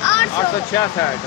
866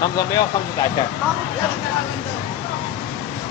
515